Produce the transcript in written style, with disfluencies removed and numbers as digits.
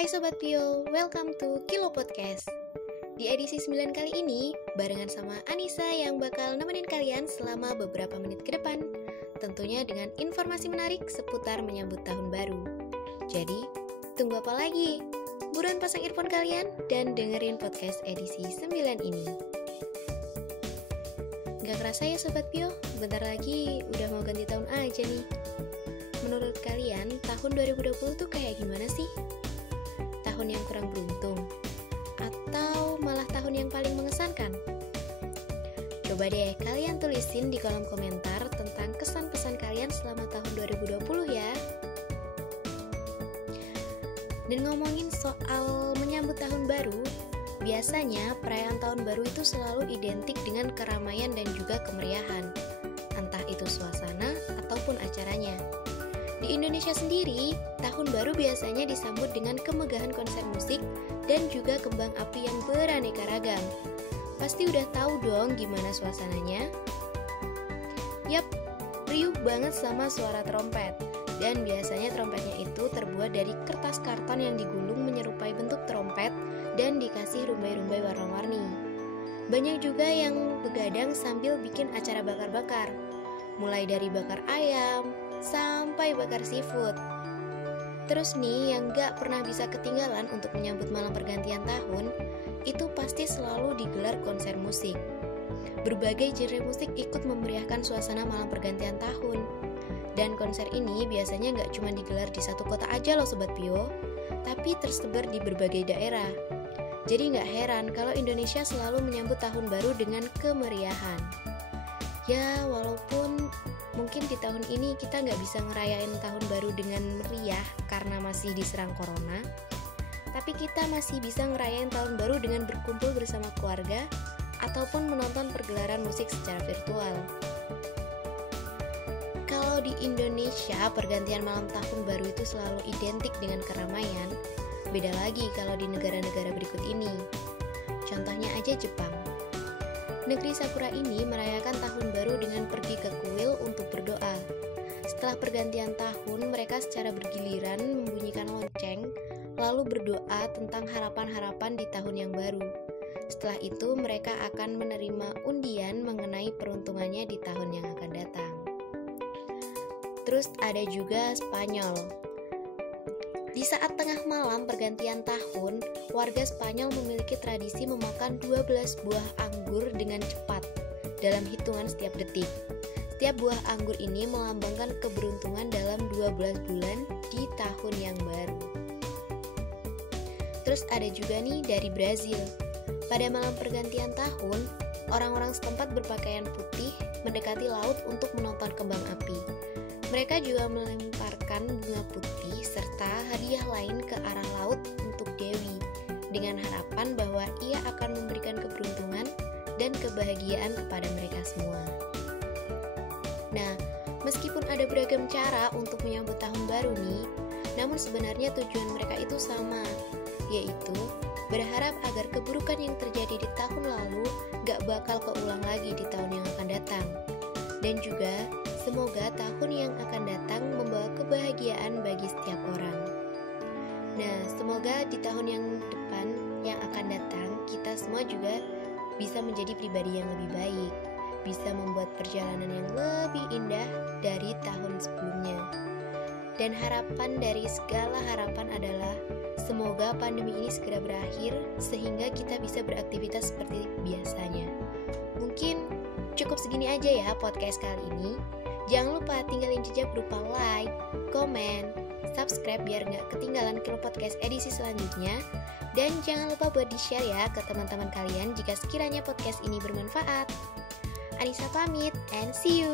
Hai Sobat Pio, welcome to Kilo Podcast. Di edisi 9 kali ini, barengan sama Anissa yang bakal nemenin kalian selama beberapa menit ke depan, tentunya dengan informasi menarik seputar menyambut tahun baru. Jadi, tunggu apa lagi? Buruan pasang earphone kalian dan dengerin podcast edisi 9 ini. Gak kerasa ya Sobat Pio, bentar lagi udah mau ganti tahun aja nih. Menurut kalian, tahun 2020 tuh kayak gimana sih? Tahun yang kurang beruntung? Atau malah tahun yang paling mengesankan? Coba deh kalian tulisin di kolom komentar tentang kesan-pesan kalian selama tahun 2020 ya. Dan ngomongin soal menyambut tahun baru, biasanya perayaan tahun baru itu selalu identik dengan keramaian dan juga kemeriahan, entah itu suasana ataupun acaranya. Di Indonesia sendiri, tahun baru biasanya disambut dengan kemegahan konser musik dan juga kembang api yang beraneka ragam. Pasti udah tahu dong gimana suasananya? Yap, riuh banget sama suara trompet. Dan biasanya trompetnya itu terbuat dari kertas karton yang digulung menyerupai bentuk trompet dan dikasih rumbai-rumbai warna-warni. Banyak juga yang begadang sambil bikin acara bakar-bakar, mulai dari bakar ayam sampai bakar seafood. Terus nih, yang gak pernah bisa ketinggalan untuk menyambut malam pergantian tahun, itu pasti selalu digelar konser musik. Berbagai genre musik ikut memeriahkan suasana malam pergantian tahun. Dan konser ini biasanya gak cuma digelar di satu kota aja loh Sobat Pio, tapi tersebar di berbagai daerah. Jadi gak heran kalau Indonesia selalu menyambut tahun baru dengan kemeriahan. Ya, walaupun mungkin di tahun ini kita nggak bisa ngerayain tahun baru dengan meriah karena masih diserang corona, tapi kita masih bisa ngerayain tahun baru dengan berkumpul bersama keluarga ataupun menonton pergelaran musik secara virtual. Kalau di Indonesia, pergantian malam tahun baru itu selalu identik dengan keramaian. Beda lagi kalau di negara-negara berikut ini. Contohnya aja Jepang. Negeri Sakura ini merayakan tahun baru dengan pergi ke kuil untuk berdoa. Setelah pergantian tahun, mereka secara bergiliran membunyikan lonceng, lalu berdoa tentang harapan-harapan di tahun yang baru. Setelah itu, mereka akan menerima undian mengenai peruntungannya di tahun yang akan datang. Terus ada juga Spanyol. Di saat tengah malam pergantian tahun, warga Spanyol memiliki tradisi memakan 12 buah anggur dengan cepat dalam hitungan setiap detik. Setiap buah anggur ini melambangkan keberuntungan dalam 12 bulan di tahun yang baru. Terus ada juga nih dari Brazil. Pada malam pergantian tahun, orang-orang setempat berpakaian putih mendekati laut untuk menonton kembang api. Mereka juga melemparkan bunga putih serta hadiah lain ke arah laut untuk Dewi, dengan harapan bahwa ia akan memberikan keberuntungan dan kebahagiaan kepada mereka semua. Nah, meskipun ada beragam cara untuk menyambut tahun baru nih, namun sebenarnya tujuan mereka itu sama, yaitu berharap agar keburukan yang terjadi di tahun lalu gak bakal keulang lagi di tahun yang akan datang. Dan juga semoga tahun yang akan datang membawa kebahagiaan bagi setiap orang. Nah, semoga di tahun yang depan yang akan datang, kita semua juga bisa menjadi pribadi yang lebih baik, bisa membuat perjalanan yang lebih indah dari tahun sebelumnya. Dan harapan dari segala harapan adalah semoga pandemi ini segera berakhir sehingga kita bisa beraktivitas seperti biasanya. Mungkin cukup segini aja ya podcast kali ini. Jangan lupa tinggalin jejak berupa like, komen, subscribe biar gak ketinggalan Kilo Podcast edisi selanjutnya. Dan jangan lupa buat di-share ya ke teman-teman kalian jika sekiranya podcast ini bermanfaat. Anissa pamit and see you!